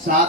7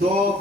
2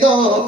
2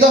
2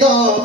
2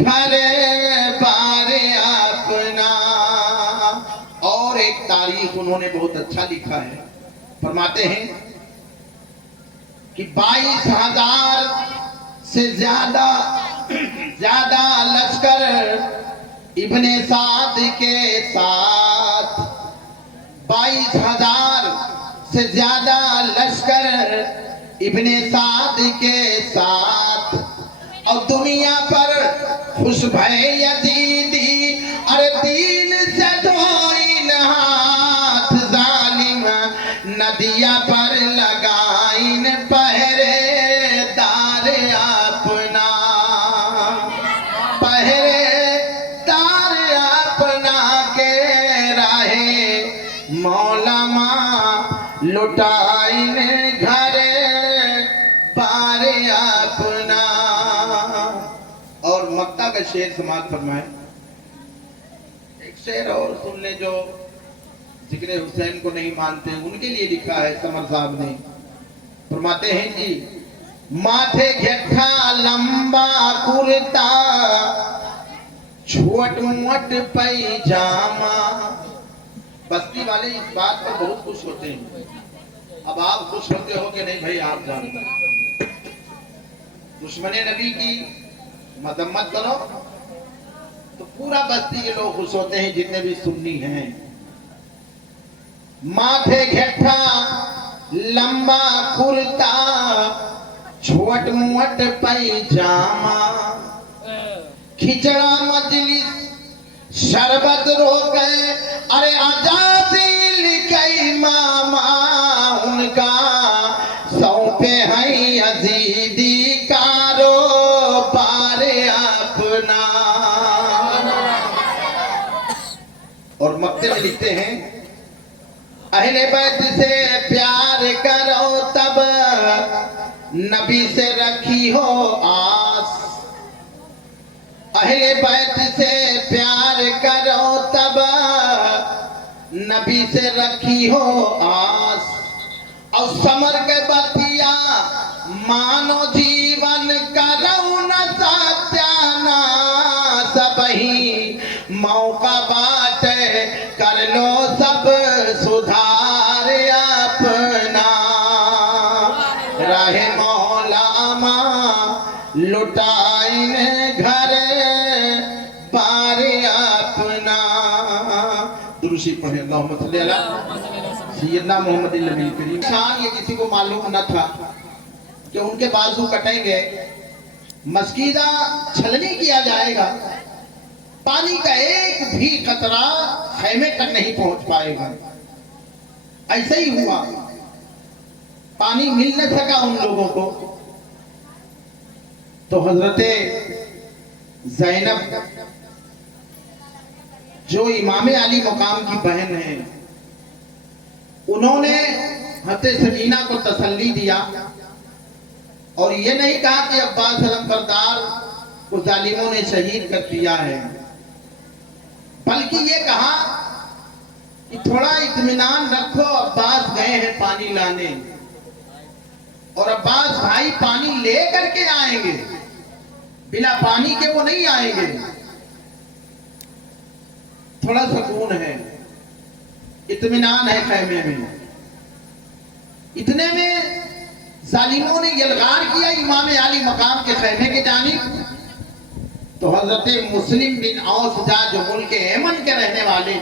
گھر بار اپنا. اور ایک تاریخ انہوں نے بہت اچھا لکھا ہے. فرماتے ہیں کہ 22,000 سے زیادہ لشکر ابن سعد کے ساتھ. 22,000 سے زیادہ لشکر ابن سعد کے ساتھ. اور دنیا پر خوش بھئے یزیدی ارے دین سے دھوئن ہاتھ. ظالم ندیہ پر لگائن پہرے دار اپنا. پہرے دار اپنا کے راہے مولا ماں لٹائن گھر بار اپنا. اور مکہ کا شعر سماعت فرمائے. ایک شعر اور سن لیں جو ذکر حسین کو نہیں مانتے ان کے لیے لکھا ہے سمر صاحب نے. فرماتے ہیں جی ماتھے گھٹا لمبا کرتا چھوٹ موٹ پیجامہ. بستی والے اس بات پر بہت خوش ہوتے ہیں. اب آپ خوش ہوتے ہو کہ نہیں بھائی آپ جانتے. دشمن نبی کی مذمت کرو تو پورا بستی کے لوگ خوش ہوتے ہیں جتنے بھی سنی ہیں. ماتھے گھٹا لمبا کرتا چھوٹ موٹ پیجامہ. کھچڑا مجلس شربت روکے ارے اجازیل کئی ماما. ان کا سونپے ہیں یزیدی کاروبار اپنا. اور مکتے میں لکھتے ہیں اہل بیت سے پیار کرو تب نبی سے رکھی ہو آس. اہل بیت سے پیار کرو تب نبی سے رکھی ہو آس. اور سمر کے بتیا مانو جیون کرو نہ ستیانا. سبہی موقع باٹے کر لو سب سدھار اپنا. راہ مولا ماں لٹائن گھر بار اپنا. درشی پڑھیں اللہم صلی اللہ سیدنا محمد النبی کریم. شان یہ کسی کو معلوم نہ تھا کہ ان کے بازو کٹیں گے, مسکیدہ چھلنی کیا جائے گا, پانی کا ایک بھی قطرہ خیمے تک نہیں پہنچ پائے گا. ایسا ہی ہوا. پانی مل نہ سکا ان لوگوں کو تو حضرت زینب جو امام علی مقام کی بہن ہے انہوں نے حضرت سکینہ کو تسلی دیا اور یہ نہیں کہا کہ عباس علمبردار کو ظالموں نے شہید کر دیا ہے, بلکہ یہ کہا کہ تھوڑا اطمینان رکھو, عباس گئے ہیں پانی لانے اور عباس بھائی پانی لے کر کے آئیں گے, بلا پانی کے وہ نہیں آئیں گے. تھوڑا سکون ہے, اطمینان ہے خیمے میں. اتنے میں ظالموں نے یلغار کیا امام علی مقام کے خیمے کے جانب. تو حضرت مسلم بن اوس جو ملک ایمن کے رہنے والے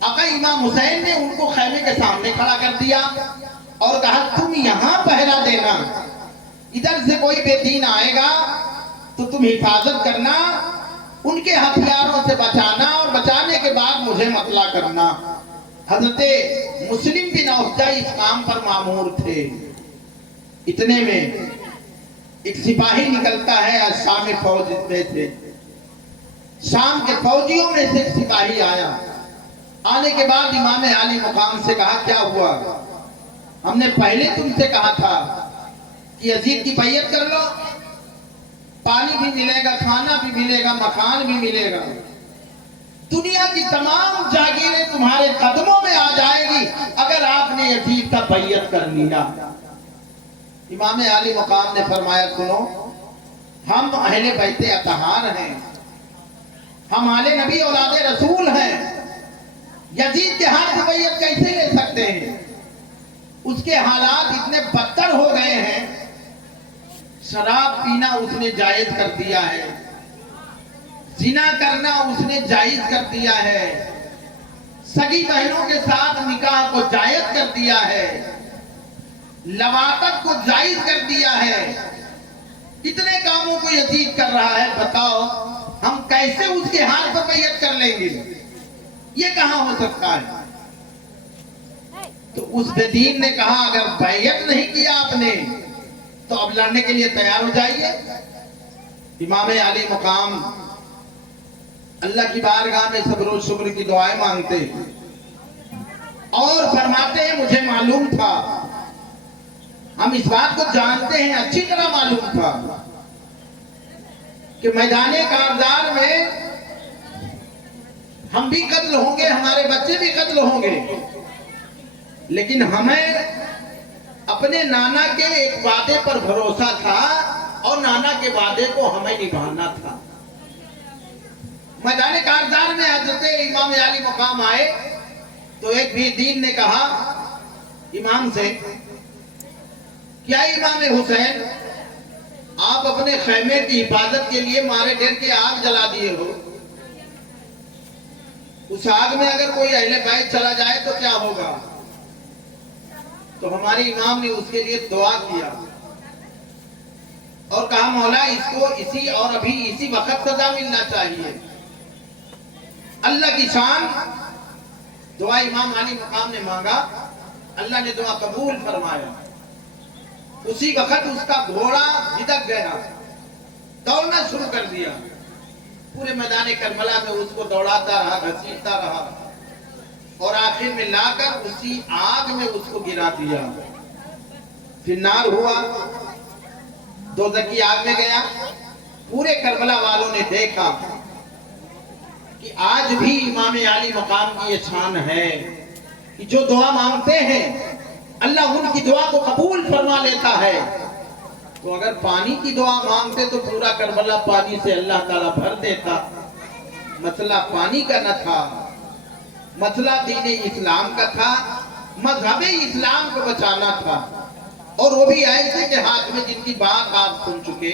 آقا امام حسین نے ان کو خیمے کے سامنے کھڑا کر دیا اور کہا تم یہاں پہرا دینا, ادھر سے کوئی بے دین آئے گا تو تم حفاظت کرنا, ان کے ہتھیاروں سے بچانا اور بچانے کے بعد مجھے مطلع کرنا. حضرت مسلم بن اوس اس کام پر مامور تھے. اتنے میں ایک سپاہی نکلتا ہے شام فوج میں سے, شام کے فوجیوں میں سے ایک سپاہی آیا. آنے کے بعد امام علی مقام سے کہا کیا ہوا, ہم نے پہلے تم سے کہا تھا کہ یزید کی بیعت کر لو, پانی بھی ملے گا, کھانا بھی ملے گا, مکان بھی ملے گا, دنیا کی تمام جاگیریں تمہارے قدموں میں آ جائے گی اگر آپ نے یزید کا بیعت کر لیا. امام علی مقام نے فرمایا سنو, ہم اہل بیت اطہار ہیں، ہم آل نبی اولاد رسول ہیں، یزید کے ہاتھ سے بیعت کیسے لے سکتے ہیں؟ اس کے حالات اتنے بدتر ہو گئے ہیں، شراب پینا اس نے جائز کر دیا ہے، زنا کرنا اس نے جائز کر دیا ہے، سگی بہنوں کے ساتھ نکاح کو جائز کر دیا ہے، لواطت کو جائز کر دیا ہے، اتنے کاموں کو یزید کر رہا ہے۔ بتاؤ ہم کیسے اس کے ہاتھ پر بیعت کر لیں گے؟ یہ کہاں ہو سکتا ہے؟ تو اس بے دین نے کہا اگر بیعت نہیں کیا آپ نے تو اب لڑنے کے لیے تیار ہو جائیے۔ امام علی مقام اللہ کی بارگاہ میں صبر و شکر کی دعائیں مانگتے ہیں اور فرماتے ہیں مجھے معلوم تھا، ہم اس بات کو جانتے ہیں، اچھی طرح معلوم تھا کہ میدان کارزار میں ہم بھی قتل ہوں گے، ہمارے بچے بھی قتل ہوں گے، لیکن ہمیں اپنے نانا کے ایک وعدے پر بھروسہ تھا اور نانا کے وعدے کو ہمیں نبھانا تھا۔ میدان کارزار میں حضرت امام علی مقام آئے تو ایک بھی دین نے کہا امام سے، کیا امام حسین آپ اپنے خیمے کی حفاظت کے لیے مارے ڈر کے آگ جلا دیے ہو، اس آگ میں اگر کوئی اہل بیت چلا جائے تو کیا ہوگا؟ تو ہمارے امام نے اس کے لیے دعا کیا اور کہا مولا اس کو اسی اور ابھی اسی وقت سزا ملنا چاہیے۔ اللہ کی شان، دعا امام علی مقام نے مانگا، اللہ نے دعا قبول فرمایا۔ اسی وقت اس کا گھوڑا جھدک گیا، دوڑنا شروع کر دیا، پورے میدان کربلا میں اس کو دوڑاتا رہا، گھسیٹتا رہا اور آخر میں لا کر اسی آگ میں اس کو گرا دیا۔ پھر نار ہوا، دوزخی آگ میں گیا۔ پورے کربلا والوں نے دیکھا کہ آج بھی امام علی مقام کی یہ شان ہے کہ جو دعا مانگتے ہیں اللہ ان کی دعا کو قبول فرما لیتا ہے۔ تو اگر پانی کی دعا مانگتے تو پورا کربلا پانی سے اللہ تعالیٰ بھر دیتا۔ مسئلہ پانی کا نہ تھا، مسئلہ دین اسلام کا تھا، مذہب اسلام کو بچانا تھا، اور وہ بھی ایسے کے ہاتھ میں جن کی بات آپ سن چکے۔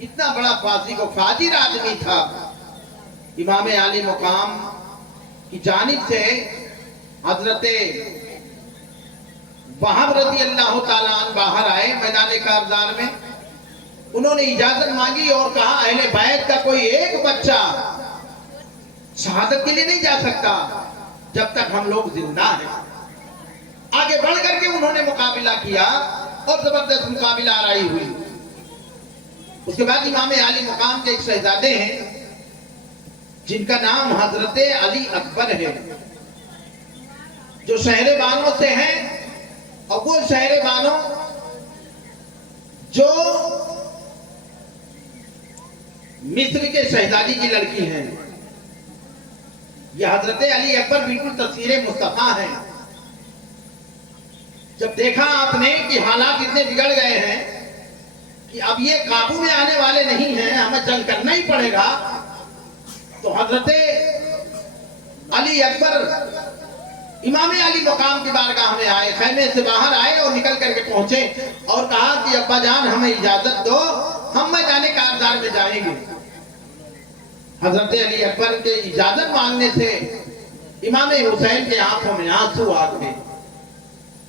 اتنا بڑا فاسق و فاجر آدمی تھا۔ امام علی مقام کی جانب سے حضرت وہاب رضی اللہ تعالیٰ عنہ باہر آئے میدان کارزار میں، انہوں نے اجازت مانگی اور کہا اہل بیت کا کوئی ایک بچہ شہادت کے لیے نہیں جا سکتا جب تک ہم لوگ زندہ ہیں۔ آگے بڑھ کر کے انہوں نے مقابلہ کیا اور زبردست مقابلہ آرائی ہوئی۔ اس کے بعد امام علی مقام کے ایک شہزادے ہیں جن کا نام حضرت علی اکبر ہے، جو شہر بانوں سے ہیں، اور وہ شہر بانو جو مصر کے شہزادی کی لڑکی ہیں۔ یہ حضرت علی اکبر بالکل تصویر مصطفیٰ ہیں۔ جب دیکھا آپ نے کہ حالات اتنے بگڑ گئے ہیں کہ اب یہ قابو میں آنے والے نہیں ہیں، ہمیں جنگ کرنا ہی پڑے گا، تو حضرت علی اکبر امام علی مقام کی بارگاہ میں آئے، خیمے سے باہر آئے اور نکل کر کے پہنچے اور کہا کہ ابا جان ہمیں اجازت دو، ہم میدان کارزار میں جائیں گے۔ حضرت علی اکبر کے اجازت مانگنے سے امام حسین کے آنکھوں میں آنسو آ گئے۔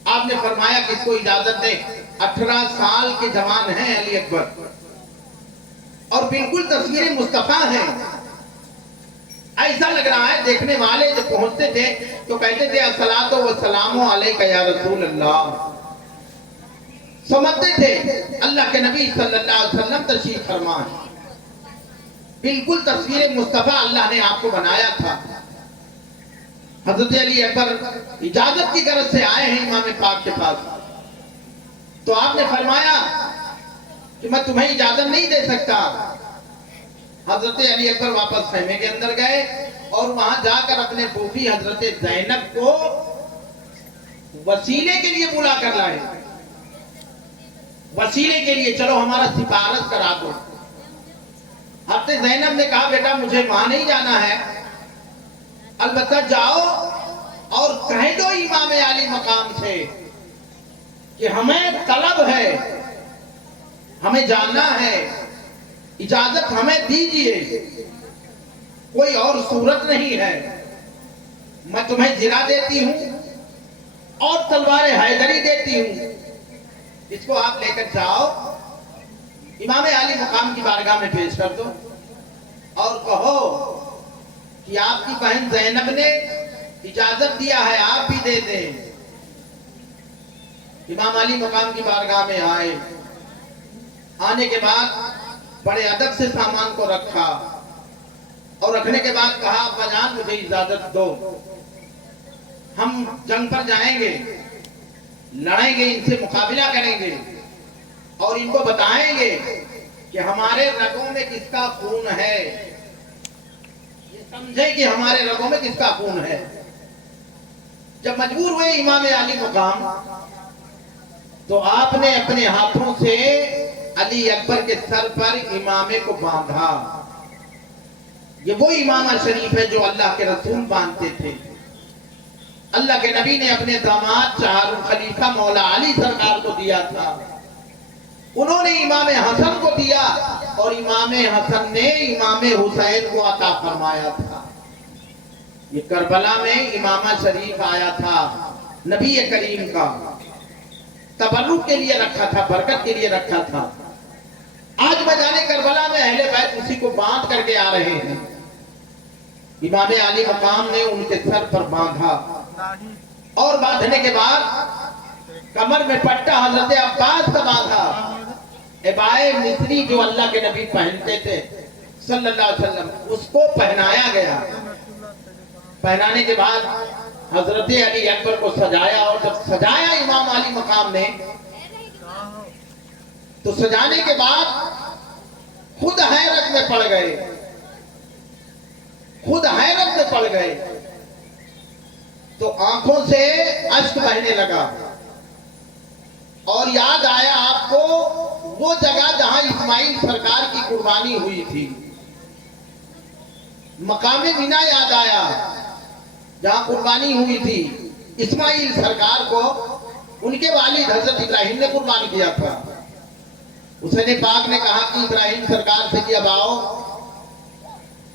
آپ نے فرمایا کہ اس کو اجازت دیں، 18 سال کے جوان ہیں علی اکبر اور بالکل تصویر مصطفیٰ ہیں۔ ایسا لگ رہا ہے دیکھنے والے جب پہنچتے تھے تو کہتے تھے الصلاۃ والسلام علیک یا رسول اللہ، سمجھتے تھے اللہ کے نبی صلی اللہ علیہ وسلم تشریف فرما ہے۔ بالکل تصویر مصطفیٰ اللہ نے آپ کو بنایا تھا۔ حضرت علی اکبر اجازت کی غرض سے آئے ہیں امام پاک کے پاس، تو آپ نے فرمایا کہ میں تمہیں اجازت نہیں دے سکتا۔ حضرت علی اکبر واپس خیمے کے اندر گئے اور وہاں جا کر اپنے پھوپھی حضرت زینب کو وسیلے کے لیے بلا کر لائے، وسیلے کے لیے چلو ہمارا سفارش کرا دو۔ حضرت زینب نے کہا بیٹا مجھے وہاں نہیں جانا ہے، البتہ جاؤ اور کہہ دو امام علی مقام سے کہ ہمیں طلب ہے، ہمیں جانا ہے، اجازت ہمیں دیجیے، کوئی اور صورت نہیں ہے، میں تمہیں زرہ دیتی ہوں اور تلوار حیدری دیتی ہوں، اس کو آپ لے کر جاؤ، امام علی مقام کی بارگاہ میں پیش کر دو اور کہو کہ آپ کی بہن زینب نے اجازت دیا ہے، آپ بھی دے دیں۔ امام علی مقام کی بارگاہ میں آئے، آنے کے بعد بڑے ادب سے سامان کو رکھا اور رکھنے کے بعد کہا ابا جان مجھے اجازت دو، ہم جنگ پر جائیں گے، لڑیں گے، ان سے مقابلہ کریں گے اور ان کو بتائیں گے کہ ہمارے رگوں میں کس کا خون ہے، یہ سمجھے کہ ہمارے رگوں میں کس کا خون ہے۔ جب مجبور ہوئے امام علی مقام تو آپ نے اپنے ہاتھوں سے علی اکبر کے سر پر امامے کو باندھا۔ یہ وہ امامہ شریف ہے جو اللہ کے رسول باندھتے تھے۔ اللہ کے نبی نے اپنے داماد چہارم خلیفہ مولا علی سرکار کو دیا تھا، انہوں نے امام حسن کو دیا اور امام حسن نے امام حسین کو عطا فرمایا تھا۔ یہ کربلا میں امامہ شریف آیا تھا نبی کریم کا، تبرک کے لیے رکھا تھا، برکت کے لیے رکھا تھا۔ آج میدان کربلا میں اہل بیت اسی کو باندھ کر کے آ رہے ہیں۔ امام علی مقام نے ان کے سر پر باندھا اور باندھنے کے بعد کمر میں پٹا حضرت عباس کا باندھا، عبائے مصری جو اللہ کے نبی پہنتے تھے صلی اللہ علیہ وسلم، اس کو پہنایا گیا۔ پہنانے کے بعد حضرت علی اکبر کو سجایا اور جب سجایا امام علی مقام نے تو سجانے کے بعد خود حیرت میں پڑ گئے، خود حیرت میں پڑ گئے تو آنکھوں سے اشک بہنے لگا اور یاد آیا آپ کو وہ جگہ جہاں اسماعیل سرکار کی قربانی ہوئی تھی، مقام مینا یاد آیا جہاں قربانی ہوئی تھی اسماعیل سرکار کو، ان کے والد حضرت ابراہیم نے قربان کیا تھا۔ حسین پاک نے کہا کہ ابراہیم سرکار سے کہ اب آؤ،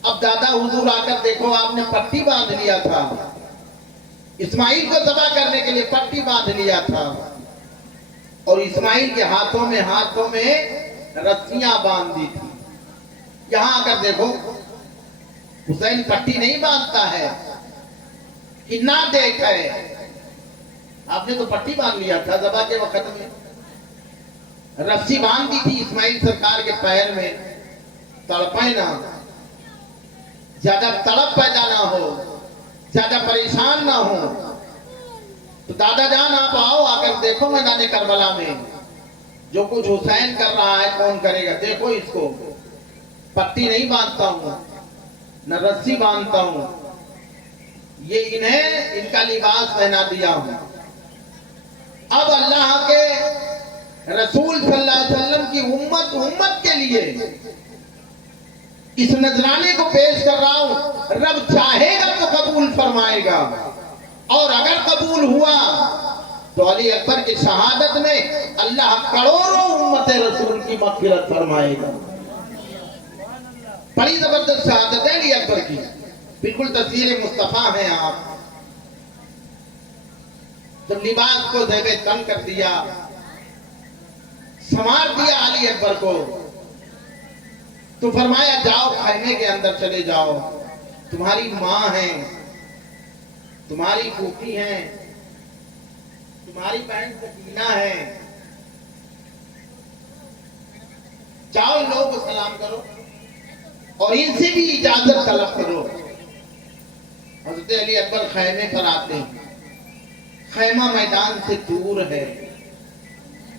اب دادا حضور آ کر دیکھو آپ نے پٹی باندھ لیا تھا، اسماعیل کو ذبح کرنے کے لیے پٹی باندھ لیا تھا اور اسماعیل کے ہاتھوں میں رسیاں باندھ دی تھی، یہاں آ کر دیکھو حسین پٹی نہیں باندھتا ہے کہ نہ دیکھ ہے، آپ نے تو پٹی باندھ لیا تھا ذبح کے وقت میں، رسی باندھ دی تھی اسماعیل سرکار کے پیر میں، تڑپیں نہ، زیادہ تڑپ پیدا نہ ہو، زیادہ پریشان نہ ہو، تو دادا جان آپ آؤ، آ کر دیکھو میدان کربلا میں جو کچھ حسین کر رہا ہے کون کرے گا، دیکھو اس کو، پٹی نہیں باندھتا ہوں نہ رسی باندھتا ہوں، یہ انہیں ان کا لباس پہنا دیا ہوں۔ اب اللہ کے رسول صلی اللہ علیہ وسلم کی امت کے لیے اس نذرانے کو پیش کر رہا ہوں، رب چاہے گا تو قبول فرمائے گا اور اگر قبول ہوا تو علی اکبر کی شہادت میں اللہ کروڑوں امت رسول کی مغفرت فرمائے گا۔ بڑی زبردست شہادت ہے علی اکبر کی، بالکل تصویر مصطفیٰ ہیں آپ۔ جب لباس کو زیب تن کر دیا، سنوار دیا علی اکبر کو، تو فرمایا جاؤ خیمے کے اندر چلے جاؤ، تمہاری ماں ہیں، تمہاری پھوپھی ہیں، تمہاری بہن سکینہ ہے، جاؤ ان لوگوں کو سلام کرو اور ان سے بھی اجازت طلب کرو۔ حضرت علی اکبر خیمے پر آتے ہیں، خیمہ میدان سے دور ہے،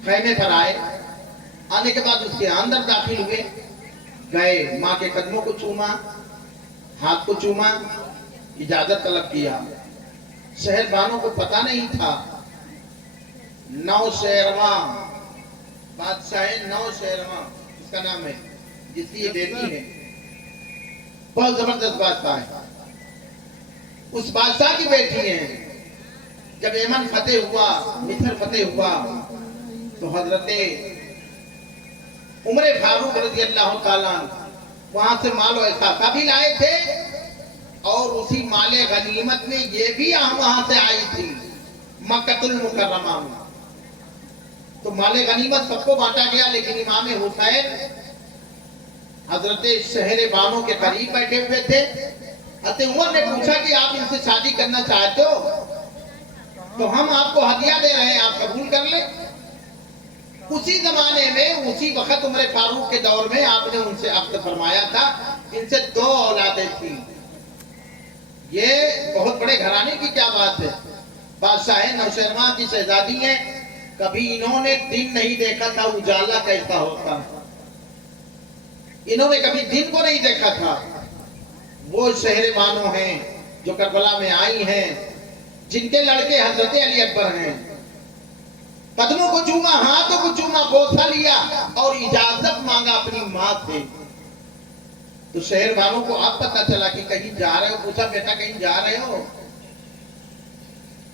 خیمے پر آئے، آنے کے بعد اس کے اندر داخل ہوئے، گئے ماں کے قدموں کو چوما، ہاتھ کو چوما، اجازت طلب کیا۔ شہر بانوں کو پتہ نہیں تھا، نوشہرواں بادشاہ نوشہرواں اس کا نام ہے، جس کی یہ بیٹی ہے، بہت زبردست بادشاہ ہے. اس بادشاہ کی بیٹی ہیں. جب ایمن فتح ہوا، مصر فتح ہوا، تو حضرت عمر فاروق رضی اللہ تعالیٰ وہاں سے مال و اثاثہ بھی لائے تھے، اور اسی مال غنیمت میں یہ بھی وہاں سے آئی تھی مکہ المکرمہ میں. تو مال غنیمت سب کو بانٹا گیا، لیکن امام حسین حضرت شہر بانو کے قریب بیٹھے ہوئے تھے. حضرت عمر نے پوچھا کہ آپ ان سے شادی کرنا چاہتے ہو تو ہم آپ کو ہدیہ دے رہے ہیں، آپ قبول کر لیں. اسی زمانے میں اسی وقت عمر فاروق کے دور میں آپ نے ان سے عقد فرمایا تھا. ان سے 2 اولادیں تھیں. یہ بہت بڑے گھرانے کی کیا بات ہے. بادشاہ نوشہرواں کی شہزادی ہیں. کبھی انہوں نے دن نہیں دیکھا تھا اجالا کیسا ہوتا. انہوں نے کبھی دن کو نہیں دیکھا تھا. وہ شہر بانو ہیں جو کربلا میں آئی ہیں، جن کے لڑکے حضرت علی اکبر ہیں. قدموں کو چوما، ہاتھوں کو چوما، بوسہ لیا اور اجازت مانگا اپنی ماں سے. تو شہر والوں کو اب پتہ چلا کہ کہیں جا رہے ہو. پوچھا بیٹا کہیں جا رہے ہو؟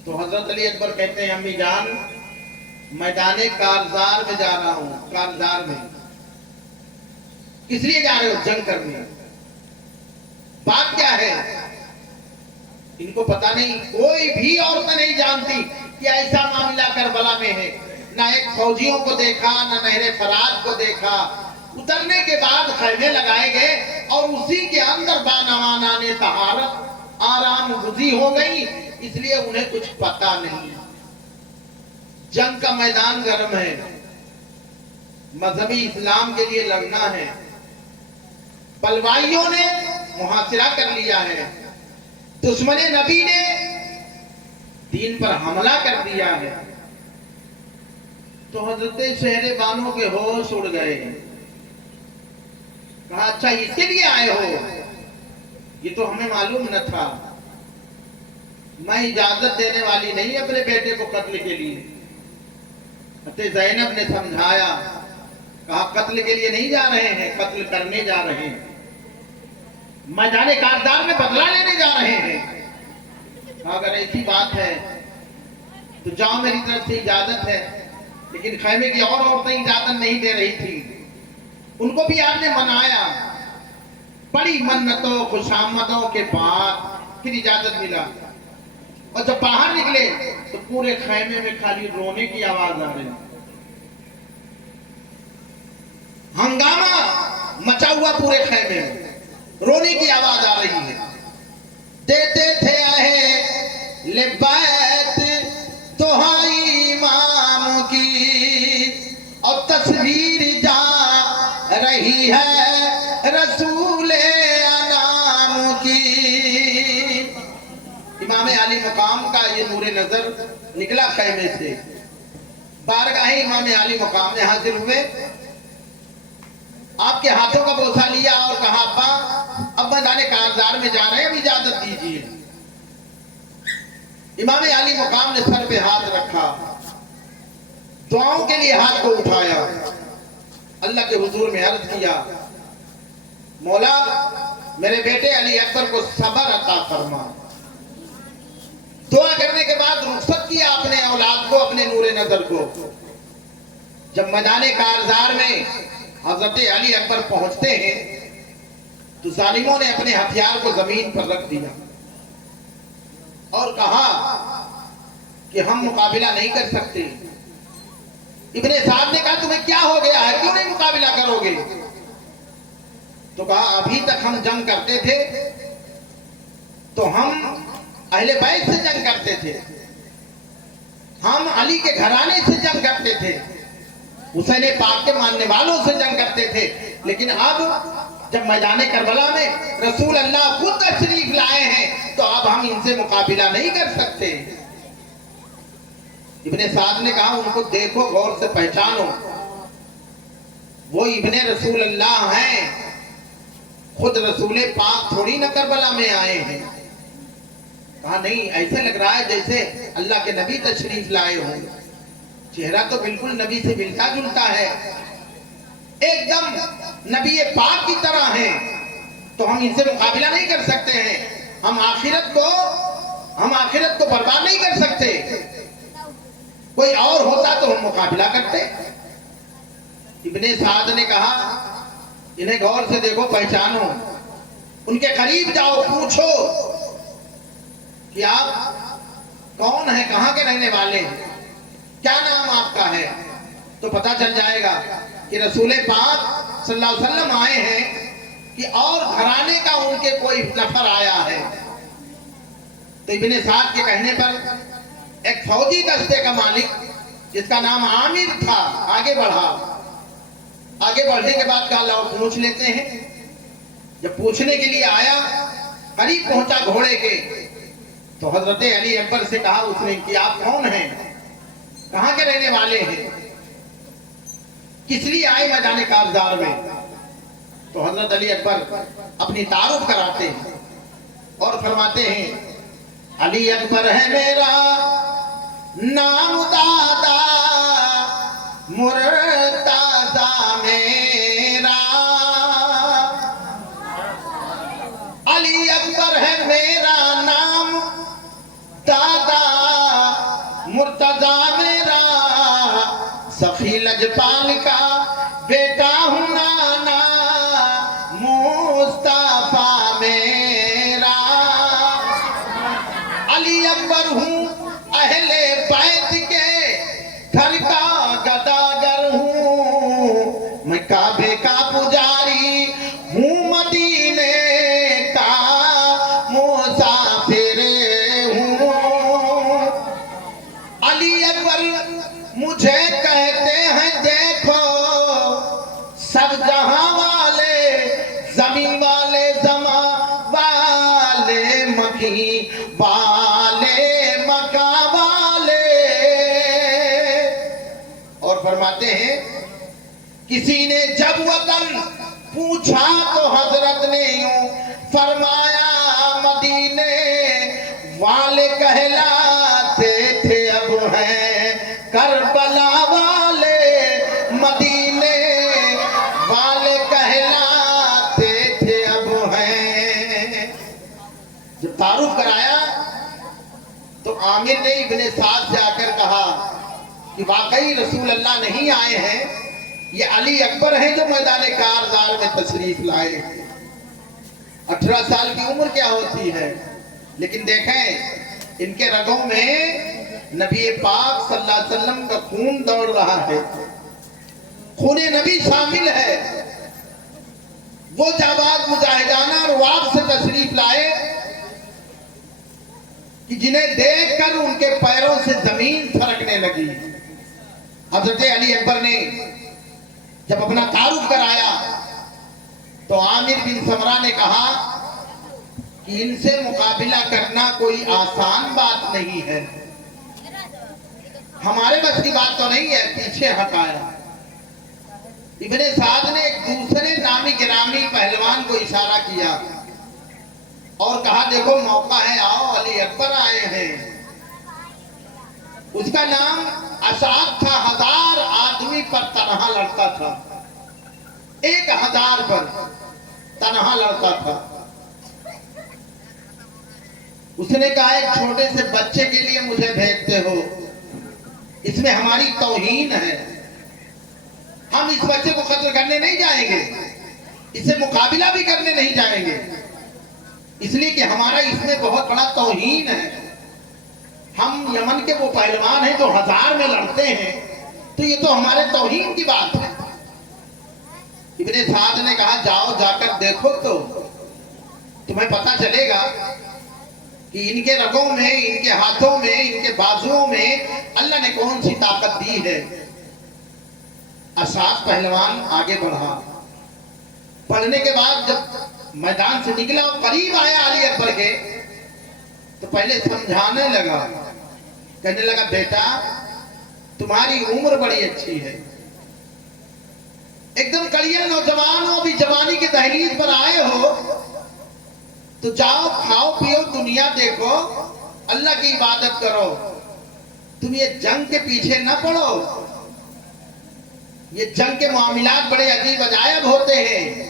تو حضرت علی اکبر کہتے ہیں امی جان میدان کارزار میں جا رہا ہوں. کارزار میں کس لیے جا رہے ہو؟ جنگ کرنے. بات کیا ہے؟ ان کو پتا نہیں، کوئی بھی عورت نہیں جانتی کہ ایسا معاملہ کربلا میں ہے. نہ ایک فوجیوں کو دیکھا، نہ نہر فرات کو دیکھا. اترنے کے بعد خیمے لگائے گئے اور اسی کے اندر بانوانان طہارت آرام گزی ہو گئی. اس لیے انہیں کچھ پتا نہیں. جنگ کا میدان گرم ہے، مذہبی اسلام کے لیے لڑنا ہے. بلوائیوں نے محاصرہ کر لیا ہے. دشمن نبی نے دین پر حملہ کر دیا ہے. تو حضرت شہر بانو کے ہوش اڑ گئے. کہا اچھا اس کے لیے آئے ہو؟ یہ تو ہمیں معلوم نہ تھا. میں اجازت دینے والی نہیں اپنے بیٹے کو قتل کے لیے. حضرت زینب نے سمجھایا، کہا قتل کے لیے نہیں جا رہے ہیں، قتل کرنے جا رہے ہیں. میدان کارزار میں بدلہ لینے جا رہے ہیں. اگر ایسی بات ہے تو جاؤ، میری طرف سے اجازت ہے. لیکن خیمے کی اور عورتیں اجازت نہیں دے رہی تھی. ان کو بھی آپ نے منایا. بڑی منتوں خوشامدوں کے بعد پھر اجازت ملا. اور جب باہر نکلے تو پورے خیمے میں خالی رونے کی آواز آ رہی. ہنگامہ مچا ہوا پورے خیمے میں، رونے کی آواز آ رہی ہے. دیتے تھے اہل بیت دہائی امام کی، اور تصویر جا رہی ہے رسول انام کی. امام علی مقام کا یہ نور نظر نکلا خیمے سے. بارگاہ امام علی مقام میں حاضر ہوئے. آپ کے ہاتھوں کا بوسہ لیا اور کہا ابا اب میدان کارزار میں جا رہے ہیں، اب اجازت دیجیے. امام علی مقام نے سر پہ ہاتھ رکھا، دعاؤں کے لیے ہاتھ کو اٹھایا، اللہ کے حضور میں عرض کیا مولا میرے بیٹے علی اکبر کو صبر عطا فرما. دعا کرنے کے بعد رخصت کیا اپنے اولاد کو، اپنے نور نظر کو. جب میدان کارزار میں حضرت علی اکبر پہنچتے ہیں تو ظالموں نے اپنے ہتھیار کو زمین پر رکھ دیا اور کہا کہ ہم مقابلہ نہیں کر سکتے. ابن سعد نے کہا تمہیں کیا ہو گیا ہے، کیوں نہیں مقابلہ کرو گے؟ تو کہا ابھی تک ہم جنگ کرتے تھے تو ہم اہل بیت سے جنگ کرتے تھے، ہم علی کے گھرانے سے جنگ کرتے تھے، حسین پاک کے ماننے والوں سے جنگ کرتے تھے. لیکن اب جب میدان کربلا میں رسول اللہ خود تشریف لائے ہیں تو اب ہم ان سے مقابلہ نہیں کر سکتے. ابن سعد نے کہا ان کو دیکھو، غور سے پہچانو، وہ ابن رسول اللہ ہیں، خود رسول پاک تھوڑی نہ کربلا میں آئے ہیں. کہا نہیں، ایسے لگ رہا ہے جیسے اللہ کے نبی تشریف لائے ہوں. چہرہ تو بالکل نبی سے ملتا جلتا ہے، ایک دم نبی پاک کی طرح ہے. تو ہم ان سے مقابلہ نہیں کر سکتے ہیں. ہم آخرت کو برباد نہیں کر سکتے. کوئی اور ہوتا تو ہم مقابلہ کرتے. ابن سعد نے کہا انہیں غور سے دیکھو، پہچانو، ان کے قریب جاؤ، پوچھو کہ آپ کون ہیں، کہاں کے رہنے والے ہیں، کیا نام آپ کا ہے. تو پتہ چل جائے گا کہ رسول پاک صلی اللہ علیہ وسلم آئے ہیں کہ اور گھرانے کا ان کے کوئی نفر آیا ہے. تو ابن سعد کے کہنے پر ایک فوجی دستے کا مالک جس کا نام عامر تھا آگے بڑھا. آگے بڑھنے کے بعد کہا لاؤ پوچھ لیتے ہیں. جب پوچھنے کے لیے آیا، قریب پہنچا گھوڑے کے، تو حضرت علی اکبر سے کہا اس نے کہ آپ کون ہیں، کہاں کے رہنے والے ہیں، کس لیے آئے میدان کارزار میں. تو حضرت علی اکبر اپنی تعارف کراتے ہیں اور فرماتے ہیں علی اکبر ہے میرا نام، دادا مرتضی میرا. علی اکبر ہے میرا نام، دادا مرتضی میرا. سخی لجپال کا بیٹا ہوں، نانا مصطفیٰ میرا. علی اکبر ہوں اہل بیت کے گھر کا گداگر ہوں. میں کعبے کا پجاری ہوں، مدینے کا مسافر ہوں. علی اکبر مجھے کہتے ہیں دیکھو سب جہاں والے، زمین والے، زمان والے، مکی والے، مکہ والے. اور فرماتے ہیں کسی نے جب وطن پوچھا تو حضرت نے یوں فرمایا مدینے والے کہلاتے تھے اب ہیں کربلا والے. مدینے والے کہلاتے تھے اب ہیں. جب تعارف کرایا تو عامر نے ابن سعد سے آ کر کہا کہ واقعی رسول اللہ نہیں آئے ہیں، یہ علی اکبر ہیں جو میدان کارزار میں تشریف لائے. 18 سال کی عمر کیا ہوتی ہے، لیکن دیکھیں ان کے رگوں میں نبی پاک صلی اللہ علیہ وسلم کا خون دوڑ رہا ہے، خون نبی شامل ہے. وہ جاباز مجاہدانہ رواب سے تشریف لائے کہ جنہیں دیکھ کر ان کے پیروں سے زمین تھرکنے لگی. حضرت علی اکبر نے جب اپنا تعارف کرایا تو عامر بن سمرہ نے کہا کہ ان سے مقابلہ کرنا کوئی آسان بات نہیں ہے، ہمارے بس کی بات تو نہیں ہے. پیچھے ہٹایا. ابن سعد نے ایک دوسرے نامی گرامی پہلوان کو اشارہ کیا اور کہا دیکھو موقع ہے، آؤ علی اکبر آئے ہیں. اس کا نام اسعد تھا. 1000 آدمی پر تنہا لڑتا تھا، 1000 پر تنہا لڑتا تھا. اس نے کہا ایک چھوٹے سے بچے کے لیے مجھے بھیجتے ہو، اس میں ہماری توہین ہے، ہم اس بچے کو قتل کرنے نہیں جائیں گے، اس سے مقابلہ بھی کرنے نہیں جائیں گے، اس لیے کہ ہمارا اس میں بہت بڑا توہین ہے. ہم یمن کے وہ پہلوان ہیں جو 1000 میں لڑتے ہیں، تو یہ تو ہمارے توہین کی بات ہے. ابن سعد نے کہا جاؤ جا کر دیکھو تو تمہیں پتہ چلے گا کہ ان کے رگوں میں، ان کے ہاتھوں میں، ان کے بازوؤں میں اللہ نے کون سی طاقت دی ہے. اسعد پہلوان آگے بڑھا. پڑھنے کے بعد جب میدان سے نکلا اور قریب آیا علی اکبر کے تو پہلے سمجھانے لگا، کہنے لگا بیٹا تمہاری عمر بڑی اچھی ہے، ایک دم کڑیا نوجوان ہو، ابھی جوانی کے دہلیز پر آئے ہو، تو جاؤ کھاؤ پیو، دنیا دیکھو، اللہ کی عبادت کرو. تم یہ جنگ کے پیچھے نہ پڑو، یہ جنگ کے معاملات بڑے عجیب عجائب ہوتے ہیں.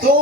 2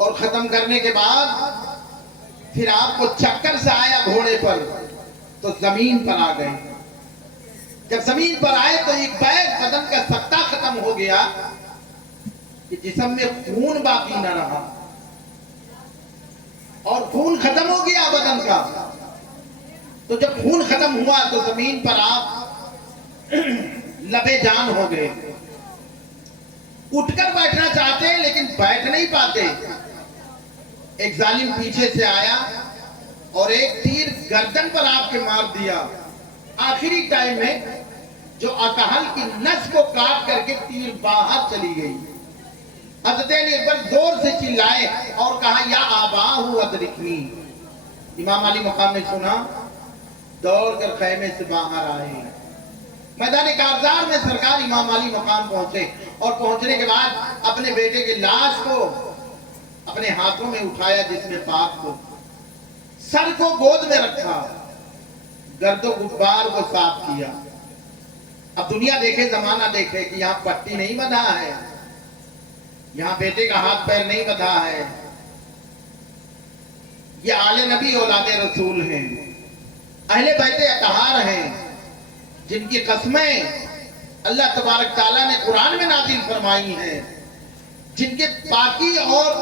اور ختم کرنے کے بعد پھر آپ کو چکر سے آیا گھوڑے پر تو زمین پر آ گئے. جب زمین پر آئے تو ایک پیر بدن کا سکتہ ختم ہو گیا کہ جسم میں خون باقی نہ رہا اور خون ختم ہو گیا بدن کا. تو جب خون ختم ہوا تو زمین پر آپ لبے جان ہو گئے. اٹھ کر بیٹھنا چاہتے ہیں لیکن بیٹھ نہیں پاتے. ایک ظالم پیچھے سے آیا اور ایک تیر گردن پر آپ کے مار دیا. آخری ٹائم میں جو اکحل کی نس کو کاٹ کر کے تیر باہر چلی گئی. حضرت علی اکبر زور سے چلائے اور کہا یا آباہ ادرکنی. امام علی مقام نے سنا، دوڑ کر خیمے سے باہر آئے. میدان کارزار میں سرکار امام علی مقام پہنچے اور پہنچنے کے بعد اپنے بیٹے کی لاش کو اپنے ہاتھوں میں اٹھایا جس میں پاک کو، سر کو گود میں رکھا، گرد و غبار کو صاف کیا. اب دنیا دیکھے، زمانہ دیکھے کہ یہاں پٹی نہیں بندھا ہے، یہاں بیٹے کا ہاتھ پیر نہیں بندھا ہے. یہ آل نبی اولاد رسول ہیں، اہل بیت اطہار ہیں، جن کی قسمیں اللہ تبارک تعالیٰ نے قرآن میں نازل فرمائی ہیں، جن کے پاکی اور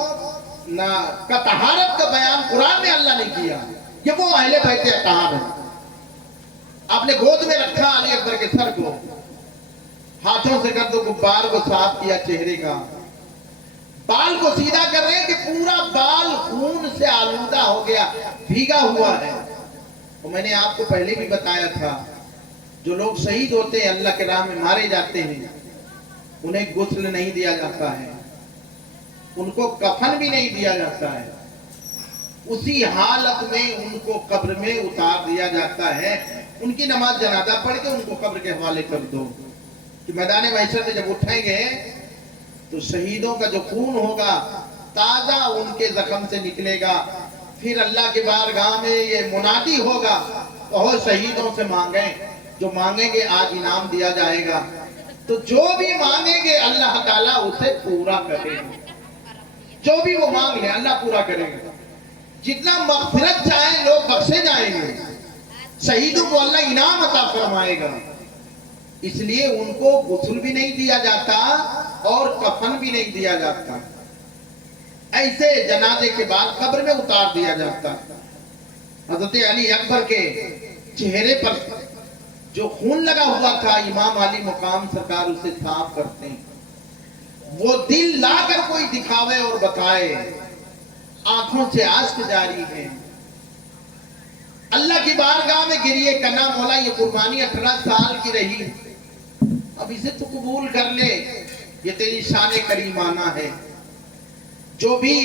طہارت کا بیان قرآن میں اللہ نے کیا. یہ وہ اہل بیت اطہار ہیں. آپ نے گود میں رکھا علی اکبر کے سر کو، ہاتھوں سے گرد و غبار کو صاف کیا چہرے کا، بال کو سیدھا کر رہے ہیں کہ پورا بال خون سے آلودہ ہو گیا، بھیگا ہوا ہے. اور میں نے آپ کو پہلے بھی بتایا تھا، جو لوگ شہید ہوتے ہیں، اللہ کے راہ میں مارے جاتے ہیں، انہیں غسل نہیں دیا جاتا ہے، ان کو کفن بھی نہیں دیا جاتا ہے. اسی حالت میں ان کو قبر میں اتار دیا جاتا ہے. ان کی نماز جنازہ پڑھ کے ان کو قبر کے حوالے کر دو کہ میدان محشر سے جب اٹھیں گے تو شہیدوں کا جو خون ہوگا تازہ ان کے زخم سے نکلے گا. پھر اللہ کے بارگاہ میں یہ منادی ہوگا، بہت شہیدوں سے مانگیں، جو مانگیں گے آج انعام دیا جائے گا. تو جو بھی مانگیں گے اللہ تعالیٰ اسے پورا کرے گا. جو بھی وہ مانگ لیں اللہ پورا کرے گا. جتنا مغفرت چاہیں لوگ بخشے جائیں گے. شہیدوں کو اللہ انعام عطا فرمائے گا. اس لیے ان کو غسل بھی نہیں دیا جاتا اور کفن بھی نہیں دیا جاتا. ایسے جنازے کے بعد قبر میں اتار دیا جاتا. حضرت علی اکبر کے چہرے پر جو خون لگا ہوا تھا امام علی مقام سرکار اسے صاف کرتے ہیں. وہ دل لا کر کوئی دکھاوے اور بتائے، آنکھوں سے اشک جاری ہے. اللہ کی بارگاہ میں گریے کنا، مولا یہ قربانی 18 سال کی رہی، اب اسے تو قبول کر لے، یہ تیری شان کریمانہ ہے. جو بھی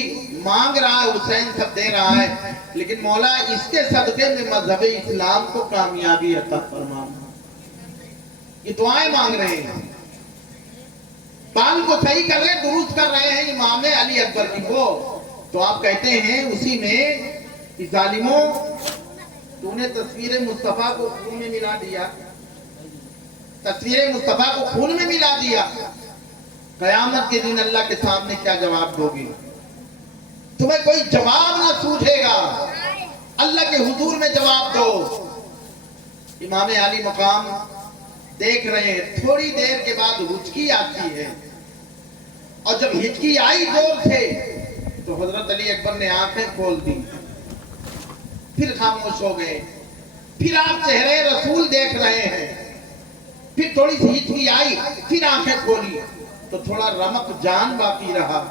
مانگ رہا ہے حسین سب دے رہا ہے، لیکن مولا اس کے صدقے میں مذہب اسلام کو کامیابی عطا فرمانا. یہ دعائیں مانگ رہے ہیں، بال کو صحیح کر رہے ہیں، درست کر رہے ہیں امام علی اکبر کی کو. تو آپ کہتے ہیں اسی میں ظالموں، تو نے تصویر مصطفیٰ کو خون میں ملا دیا، تصویر مصطفیٰ کو خون میں ملا دیا. قیامت کے دن اللہ کے سامنے کیا جواب دو گے؟ تمہیں کوئی جواب نہ سوچے گا، اللہ کے حضور میں جواب دو. امام علی مقام دیکھ رہے ہیں. تھوڑی دیر کے بعد ہچکی آتی ہے، اور جب ہچکی آئی زور سے تو حضرت علی اکبر نے آنکھیں کھول دی، پھر خاموش ہو گئے. پھر آپ چہرے رسول دیکھ رہے ہیں. پھر تھوڑی سی ہچکی آئی، پھر آنکھیں کھولی تو تھوڑا رمق جان باقی رہا.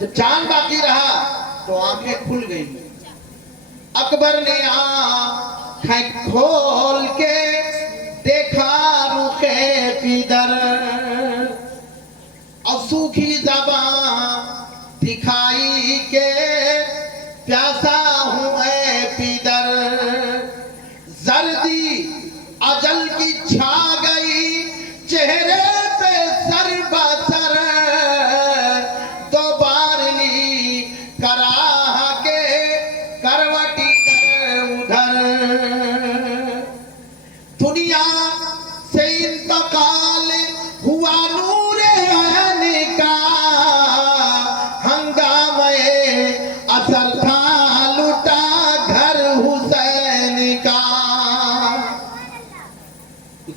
جب جان باقی رہا تو آنکھیں کھل گئی. اکبر نے آنکھیں کھول کے دیکھا رخ پیدر، اور سوکھی زبان دکھائی کے پیاسا ہوں اے پیدر. زردی اجل کی چھا گئی چہرے پہ سر بسر، دو بار لی کراہ کے کروٹی ادھر. دنیا سے انتقال ہوا نور عین کا،